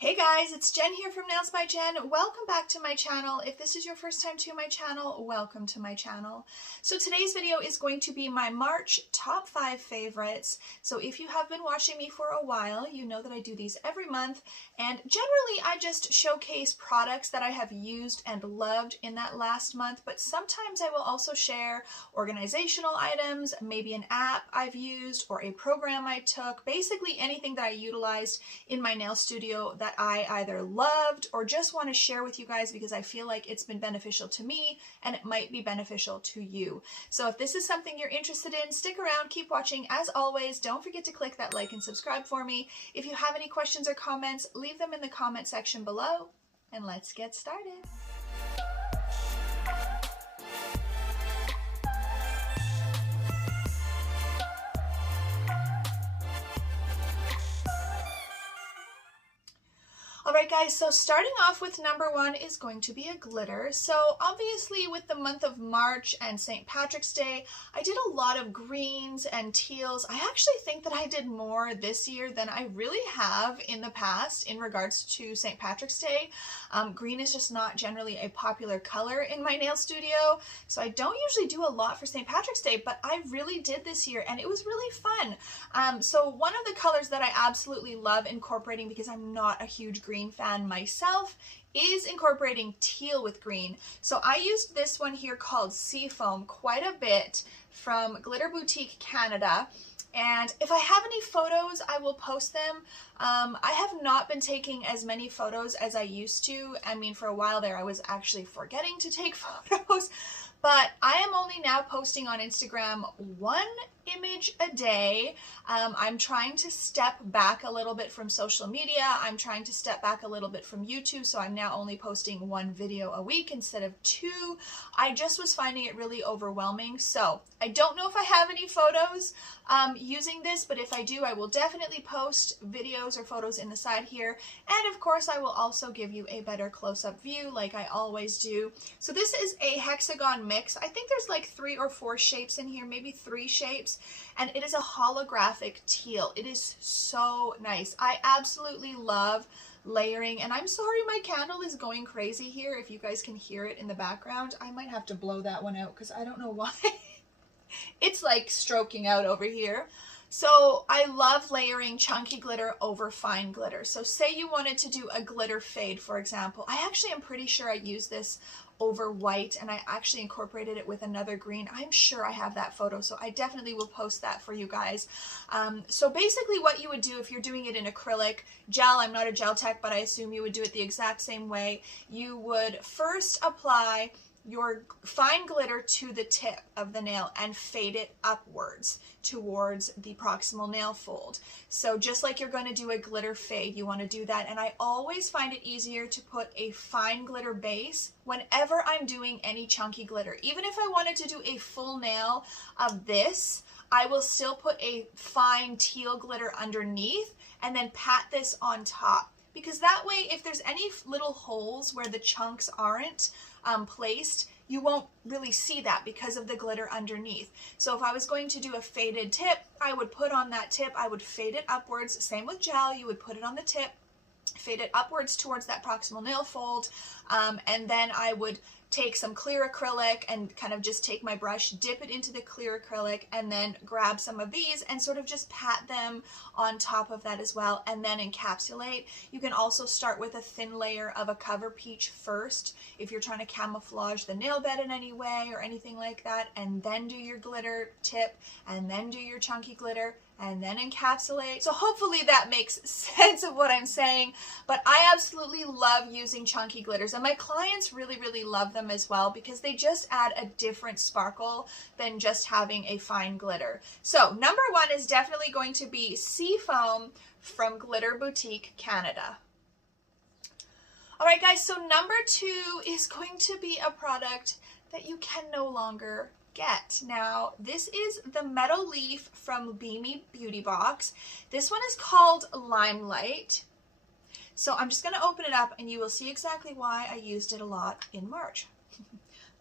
Hey guys, it's Jen here from Nails by Jen. Welcome back to my channel. If this is your first time to my channel, welcome to my channel. So today's video is going to be my March top 5 favorites. So if you have been watching me for a while, you know that I do these every month, and generally I just showcase products that I have used and loved in that last month, but sometimes I will also share organizational items, maybe an app I've used or a program I took, basically anything that I utilized in my nail studio that I either loved or just want to share with you guys because I feel like it's been beneficial to me and it might be beneficial to you. So if this is something you're interested in, stick around, keep watching. As always, don't forget to click that like and subscribe for me. If you have any questions or comments, leave them in the comment section below, and let's get started. Alright guys, so starting off with number 1 is going to be a glitter. So obviously with the month of March and St. Patrick's Day, I did a lot of greens and teals. I actually think that I did more this year than I really have in the past in regards to St. Patrick's Day. Green is just not generally a popular color in my nail studio, so I don't usually do a lot for St. Patrick's Day, but I really did this year and it was really fun. So one of the colors that I absolutely love incorporating, because I'm not a huge green fan myself, is incorporating teal with green. So I used this one here called SEAFOAM quite a bit from Glitter Boutique Canada. And if I have any photos, I will post them. I have not been taking as many photos as I used to. I mean, for a while there, I was actually forgetting to take photos. But I am only now posting on Instagram 1 image a day. I'm trying to step back a little bit from social media. I'm trying to step back a little bit from YouTube, so I'm now only posting 1 video a week instead of 2. I just was finding it really overwhelming. So I don't know if I have any photos using this, but if I do, I will definitely post videos or photos in the side here. And of course, I will also give you a better close-up view like I always do. So this is a hexagon mix. I think there's like 3 or 4 shapes in here, maybe 3 shapes, and it is a holographic teal. It is so nice. I absolutely love layering, and I'm sorry my candle is going crazy here. If you guys can hear it in the background, I might have to blow that one out because I don't know why. It's like stroking out over here. So I love layering chunky glitter over fine glitter. So say you wanted to do a glitter fade, for example. I actually am pretty sure I used this over white, and I actually incorporated it with another green. I'm sure I have that photo, so I definitely will post that for you guys. So basically what you would do if you're doing it in acrylic gel, I'm not a gel tech, but I assume you would do it the exact same way. You would first apply your fine glitter to the tip of the nail and fade it upwards towards the proximal nail fold. So just like you're going to do a glitter fade, you want to do that. And I always find it easier to put a fine glitter base whenever I'm doing any chunky glitter. Even if I wanted to do a full nail of this, I will still put a fine teal glitter underneath and then pat this on top. Because that way, if there's any little holes where the chunks aren't placed, you won't really see that because of the glitter underneath. So if I was going to do a faded tip, I would put on that tip, I would fade it upwards. Same with gel, you would put it on the tip, fade it upwards towards that proximal nail fold, and then I would take some clear acrylic and kind of just take my brush, dip it into the clear acrylic, and then grab some of these and sort of just pat them on top of that as well, and then encapsulate. You can also start with a thin layer of a cover peach first if you're trying to camouflage the nail bed in any way or anything like that, and then do your glitter tip, and then do your chunky glitter, and then encapsulate. So hopefully that makes sense of what I'm saying, but I absolutely love using chunky glitters, and my clients really, really love them as well because they just add a different sparkle than just having a fine glitter. So number 1 is definitely going to be SEAFOAM from Glitter Boutique Canada. Alright guys, so number 2 is going to be a product that you can no longer get. Now, this is the Metal Leaf from Beamy Beauty Box. This one is called Limelight. So I'm just going to open it up and you will see exactly why I used it a lot in March.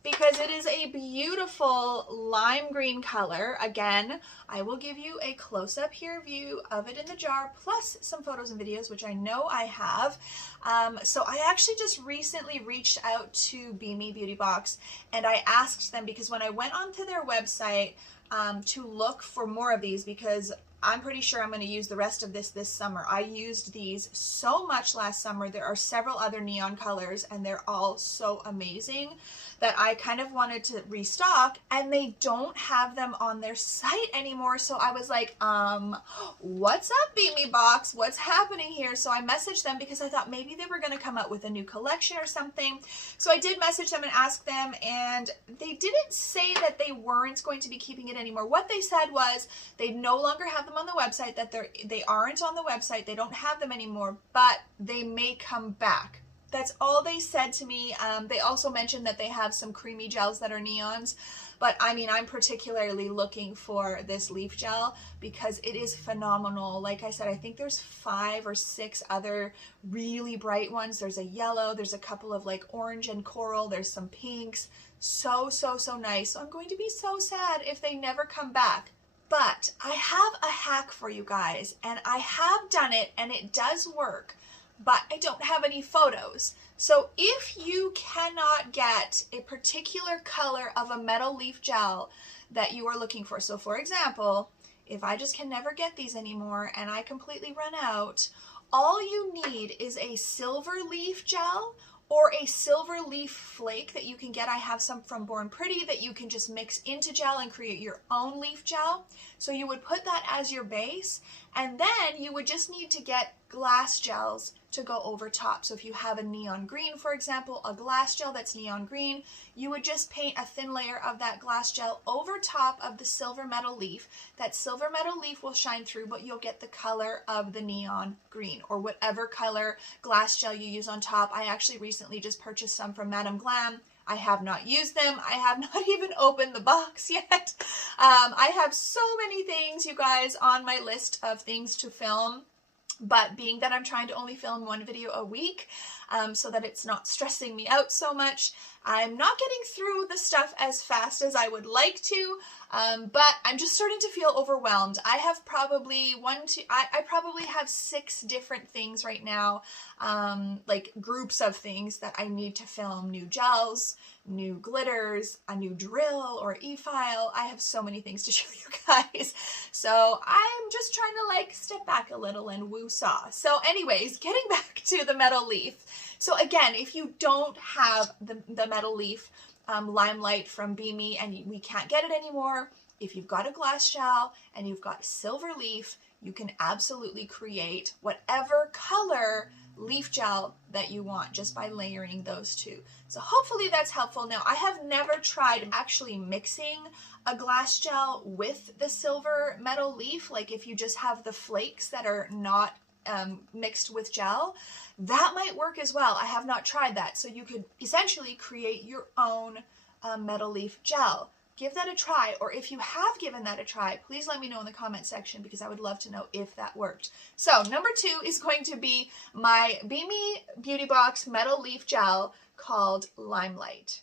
because it is a beautiful lime green color. Again, I will give you a close-up here view of it in the jar, plus some photos and videos, which I know I have. So I actually just recently reached out to Beamy Beauty Box, and I asked them, because when I went onto their website to look for more of these, because I'm pretty sure I'm going to use the rest of this summer. I used these so much last summer. There are several other neon colors, and they're all so amazing that I kind of wanted to restock, and they don't have them on their site anymore. So I was like, what's up, Beamy Box? What's happening here? So I messaged them because I thought maybe they were going to come out with a new collection or something. So I did message them and ask them, and they didn't say that they weren't going to be keeping it anymore. What they said was they no longer have them on the website, that they aren't on the website, they don't have them anymore, but they may come back. That's all they said to me. They also mentioned that they have some creamy gels that are neons, but I mean, I'm particularly looking for this leaf gel because it is phenomenal. Like I said, I think there's 5 or 6 other really bright ones. There's a yellow, there's a couple of like orange and coral, there's some pinks. So nice. So I'm going to be so sad if they never come back. But I have a hack for you guys, and I have done it and it does work, but I don't have any photos. So if you cannot get a particular color of a metal leaf gel that you are looking for, so for example, if I just can never get these anymore and I completely run out, all you need is a silver leaf gel or a silver leaf flake that you can get. I have some from Born Pretty that you can just mix into gel and create your own leaf gel. So you would put that as your base, and then you would just need to get glass gels to go over top. So if you have a neon green, for example, a glass gel that's neon green, you would just paint a thin layer of that glass gel over top of the silver metal leaf. That silver metal leaf will shine through, but you'll get the color of the neon green or whatever color glass gel you use on top. I actually recently just purchased some from Madame Glam. I have not used them. I have not even opened the box yet. I have so many things, you guys, on my list of things to film. But being that I'm trying to only film 1 video a week, so that it's not stressing me out so much, I'm not getting through the stuff as fast as I would like to, but I'm just starting to feel overwhelmed. I have probably I probably have 6 different things right now, like groups of things that I need to film. New gels, new glitters, a new drill or EFILE. I have so many things to show you guys. So I'm just trying to like step back a little and woo-saw. So anyways, getting back to the metal leaf. So again, if you don't have the metal leaf Limelight from Beamy and we can't get it anymore, if you've got a glass gel and you've got silver leaf, you can absolutely create whatever color leaf gel that you want just by layering those two. So hopefully that's helpful. Now, I have never tried actually mixing a glass gel with the silver metal leaf. Like if you just have the flakes that are not mixed with gel, that might work as well. I have not tried that. So you could essentially create your own metal leaf gel. Give that a try, or if you have given that a try, please let me know in the comment section because I would love to know if that worked. So number 2 is going to be my Beamy Beauty Box Metal Leaf Gel called Limelight.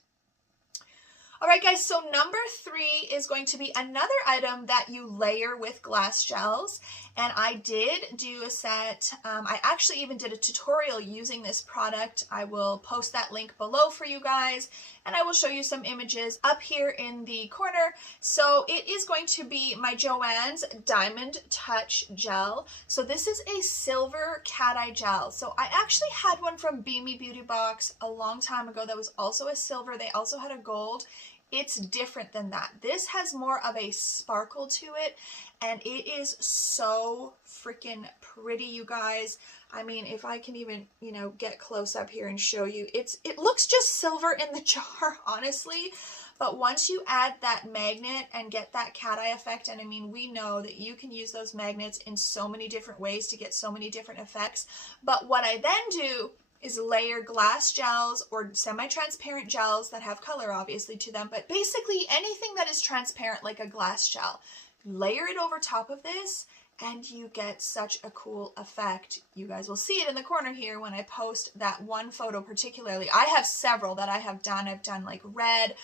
Alright guys, so number 3 is going to be another item that you layer with glass gels, and I did do a set. I actually even did a tutorial using this product. I will post that link below for you guys, and I will show you some images up here in the corner. So it is going to be my JOHENS Diamond Touch Gel. So this is a silver cat eye gel. So I actually had one from Beamy Beauty Box a long time ago that was also a silver. They also had a gold. It's different than that. This has more of a sparkle to it, and it is so freaking pretty, you guys. I mean, if I can even, you know, get close up here and show you, it looks just silver in the jar, honestly. But once you add that magnet and get that cat eye effect, and I mean, we know that you can use those magnets in so many different ways to get so many different effects. But what I then do is layer glass gels or semi-transparent gels that have color obviously to them, but basically anything that is transparent like a glass gel. Layer it over top of this, and you get such a cool effect. You guys will see it in the corner here when I post that one photo particularly. I have several that I have done. I've done like red,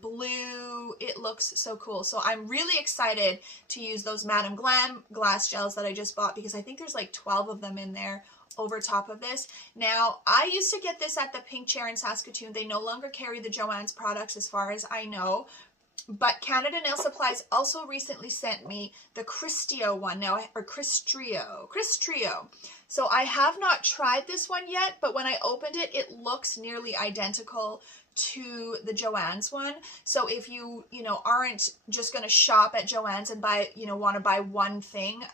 blue. It looks so cool. So I'm really excited to use those Madame Glam glass gels that I just bought, because I think there's like 12 of them in there over top of this. Now, I used to get this at the Pink Chair in Saskatoon. They no longer carry the JOHENS products as far as I know. But Canada Nail Supplies also recently sent me the CHRISTRIO one now, or CHRISTRIO. So I have not tried this one yet, but when I opened it, it looks nearly identical to the JOHENS one. So if you aren't just going to shop at JOHENS and buy, want to buy one thing,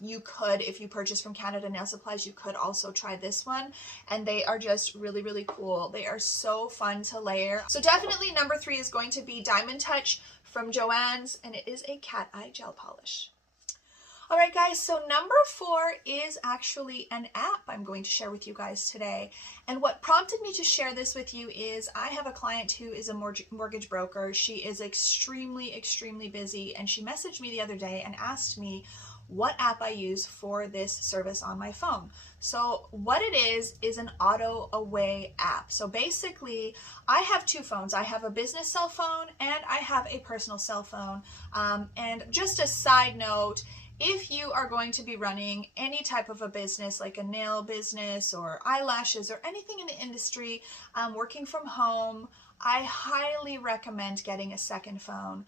you could, if you purchase from Canada Nail Supplies, you could also try this one. And they are just really, really cool. They are so fun to layer. So definitely number 3 is going to be Diamond Touch from JOHENS, and it is a cat eye gel polish. All right, guys, so number 4 is actually an app I'm going to share with you guys today. And what prompted me to share this with you is I have a client who is a mortgage broker. She is extremely, extremely busy, and she messaged me the other day and asked me what app I use for this service on my phone. So what it is an auto away app. So basically, I have 2 phones. I have a business cell phone and I have a personal cell phone. And just a side note, if you are going to be running any type of a business, like a nail business or eyelashes or anything in the industry, working from home, I highly recommend getting a second phone,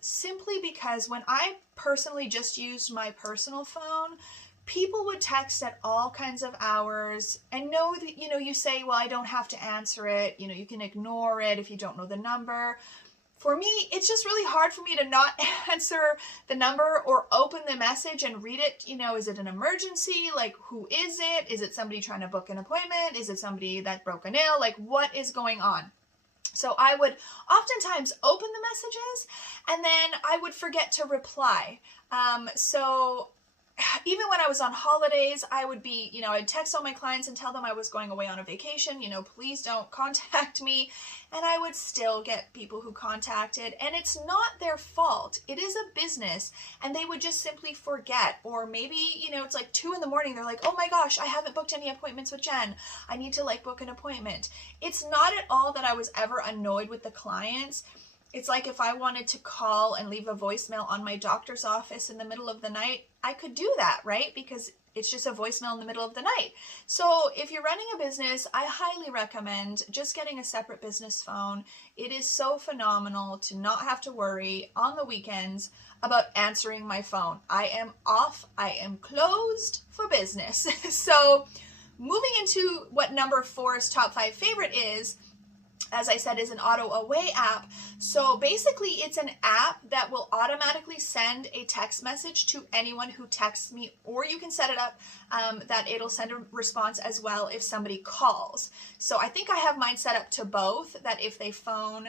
simply because when I personally just used my personal phone, people would text at all kinds of hours, and know that, you say, well, I don't have to answer it. You can ignore it if you don't know the number. For me, it's just really hard for me to not answer the number or open the message and read it. Is it an emergency? Like, who is it? Is it somebody trying to book an appointment? Is it somebody that broke a nail? Like, what is going on? So I would oftentimes open the messages and then I would forget to reply. So even when I was on holidays, I would be, I'd text all my clients and tell them I was going away on a vacation, please don't contact me. And I would still get people who contacted, and it's not their fault. It is a business, and they would just simply forget. Or maybe, it's like 2 in the morning. They're like, oh my gosh, I haven't booked any appointments with Jen. I need to book an appointment. It's not at all that I was ever annoyed with the clients. It's like if I wanted to call and leave a voicemail on my doctor's office in the middle of the night, I could do that, right? Because it's just a voicemail in the middle of the night. So if you're running a business, I highly recommend just getting a separate business phone. It is so phenomenal to not have to worry on the weekends about answering my phone. I am off. I am closed for business. So moving into what number 4's top 5 favorite is, as I said, is an auto away app. So basically it's an app that will automatically send a text message to anyone who texts me, or you can set it up that it'll send a response as well if somebody calls. So I think I have mine set up to both, that if they phone,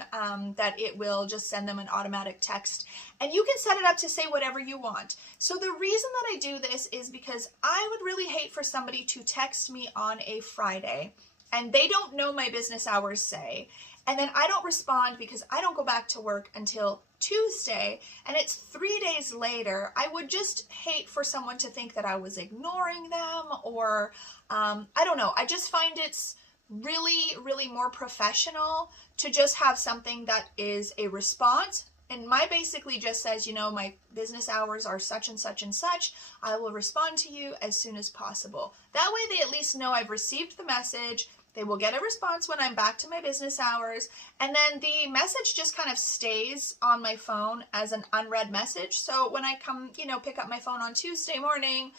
that it will just send them an automatic text. And you can set it up to say whatever you want. So the reason that I do this is because I would really hate for somebody to text me on a Friday and they don't know my business hours, say, and then I don't respond because I don't go back to work until Tuesday, and it's 3 days later. I would just hate for someone to think that I was ignoring them, or I don't know. I just find it's really, really more professional to just have something that is a response. And mine basically just says, my business hours are such and such and such. I will respond to you as soon as possible. That way they at least know I've received the message. They will get a response when I'm back to my business hours. And then the message just kind of stays on my phone as an unread message. So when I come, pick up my phone on Tuesday morning,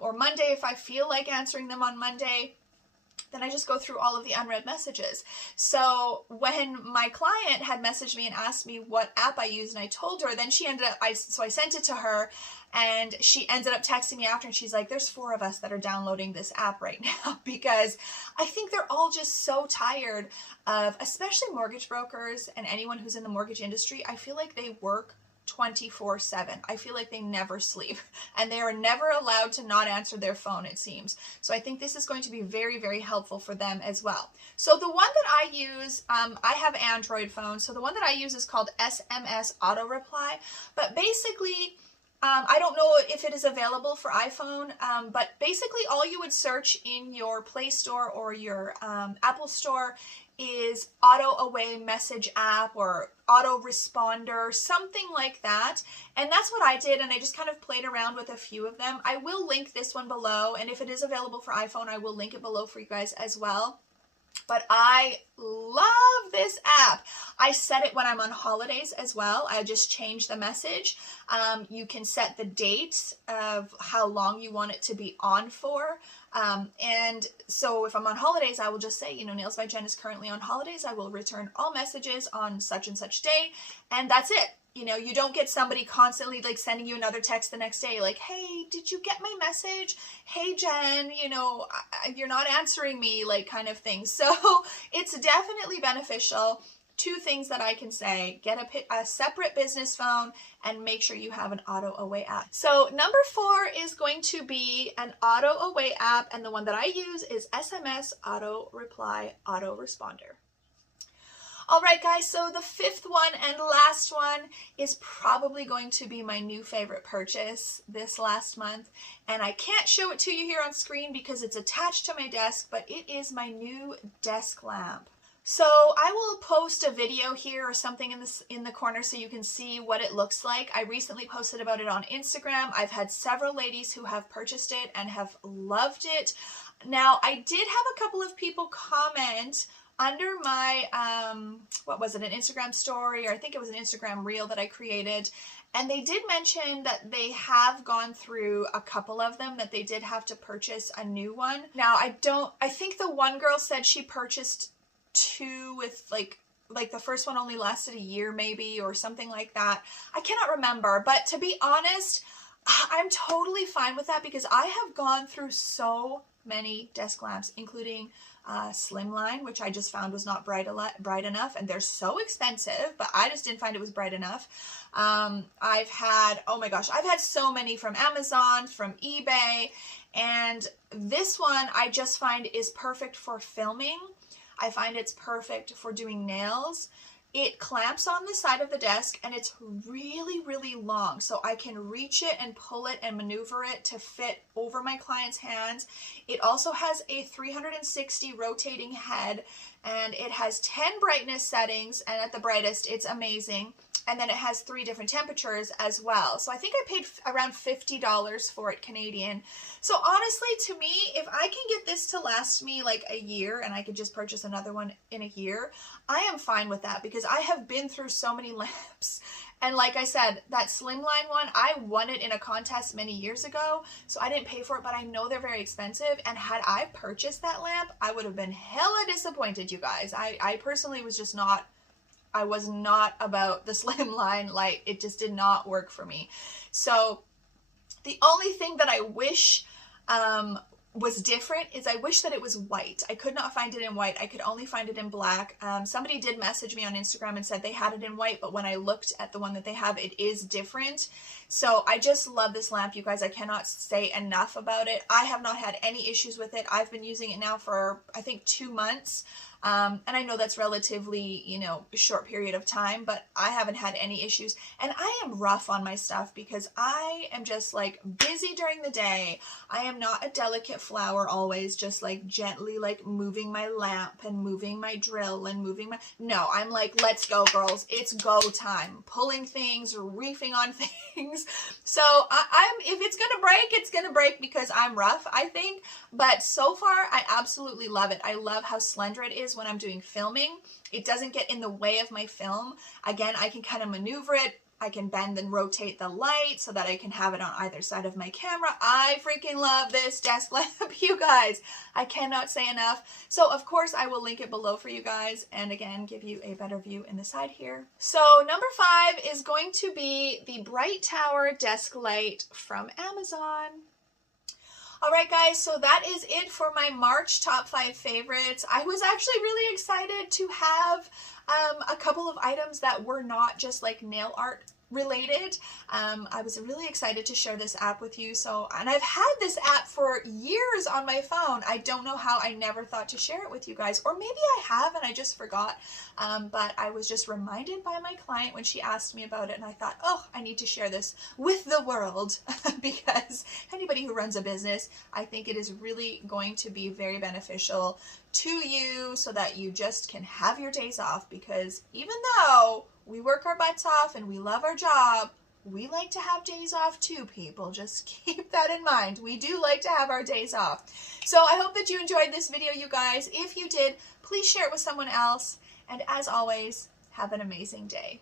or Monday, if I feel like answering them on Monday, then I just go through all of the unread messages. So when my client had messaged me and asked me what app I use, and I told her, then she ended up, so I sent it to her, and she ended up texting me after, and she's like, there's 4 of us that are downloading this app right now, because I think they're all just so tired of, especially mortgage brokers and anyone who's in the mortgage industry. I feel like they work 24/7. I feel like they never sleep, and they are never allowed to not answer their phone, it seems. So I think this is going to be very, very helpful for them as well. So the one that I use, I have Android phone, so the one that I use is called SMS Auto Reply. But basically, I don't know if it is available for iPhone, but basically all you would search in your Play Store or your Apple Store is auto away message app or auto responder, something like that. And that's what I did, and I just kind of played around with a few of them. I will link this one below, and if it is available for iPhone, I will link it below for you guys as well. But I love this app. I set it when I'm on holidays as well. I just change the message. You can set the date of how long you want it to be on for. And so if I'm on holidays, I will just say, you know, Nails by Jen is currently on holidays. I will return all messages on such and such day. And that's it. You know, you don't get somebody constantly like sending you another text the next day like, hey, did you get my message? Hey, Jen, you know, you're not answering me, like kind of thing. So it's definitely beneficial. Two things that I can say: get a separate business phone and make sure you have an auto away app. So number 4 is going to be an auto away app, and the one that I use is SMS Auto Reply Auto Responder. All right, guys, so the 5th one and last one is probably going to be my new favorite purchase this last month. And I can't show it to you here on screen because it's attached to my desk, but it is my new desk lamp. So I will post a video here or something in the corner so you can see what it looks like. I recently posted about it on Instagram. I've had several ladies who have purchased it and have loved it. Now, I did have a couple of people comment under my, what was it, an Instagram story, or I think it was an Instagram reel that I created, and they did mention that they have gone through a couple of them, that they did have to purchase a new one. Now, I think the one girl said she purchased 2 with like the first one only lasted a year maybe, or something like that. I cannot remember, but to be honest, I'm totally fine with that because I have gone through so many desk lamps, including Slimline, which I just found was not bright enough, and they're so expensive, but I just didn't find it was bright enough. I've had, oh my gosh, I've had so many from Amazon, from eBay, and this one I just find is perfect for filming. I find it's perfect for doing nails. It clamps on the side of the desk and it's really, really long. So I can reach it and pull it and maneuver it to fit over my client's hands. It also has a 360 rotating head, and it has 10 brightness settings, and at the brightest it's amazing. And then it has 3 different temperatures as well. So I think I paid around $50 for it Canadian. So honestly, to me, if I can get this to last me like a year and I could just purchase another one in a year, I am fine with that because I have been through so many lamps. And like I said, that Slimline one, I won it in a contest many years ago, so I didn't pay for it, but I know they're very expensive. And had I purchased that lamp, I would have been hella disappointed, you guys. I personally was just not, I was not about the Slimline light. It just did not work for me. So the only thing that I wish was different is I wish that it was white. I could not find it in white. I could only find it in black. Somebody did message me on Instagram and said they had it in white, but when I looked at the one that they have, it is different. So I just love this lamp, you guys. I cannot say enough about it. I have not had any issues with it. I've been using it now for, I think, 2 months. And I know that's relatively, you know, a short period of time, but I haven't had any issues. And I am rough on my stuff because I am just like busy during the day. I am not a delicate flower always, just like gently like moving my lamp and moving my drill and moving my, no, I'm like, let's go girls. It's go time. Pulling things, reefing on things. So if it's going to break, it's going to break because I'm rough, I think. But so far, I absolutely love it. I love how slender it is when I'm doing filming. It doesn't get in the way of my film. Again, I can kind of maneuver it. I can bend and rotate the light so that I can have it on either side of my camera. I freaking love this desk lamp, you guys. I cannot say enough. So of course I will link it below for you guys, and again give you a better view in the side here. So number 5 is going to be the BRIGHTOWER desk light from Amazon. Alright guys, so that is it for my March top 5 favorites. I was actually really excited to have a couple of items that were not just like nail art related. I was really excited to share this app with you. And I've had this app for years on my phone. I don't know how I never thought to share it with you guys, or maybe I have and I just forgot. But I was just reminded by my client when she asked me about it, and I thought, oh, I need to share this with the world because anybody who runs a business, I think it is really going to be very beneficial to you so that you just can have your days off, because even though we work our butts off and we love our job, we like to have days off too, people. Just keep that in mind. We do like to have our days off. So I hope that you enjoyed this video, you guys. If you did, please share it with someone else. And as always, have an amazing day.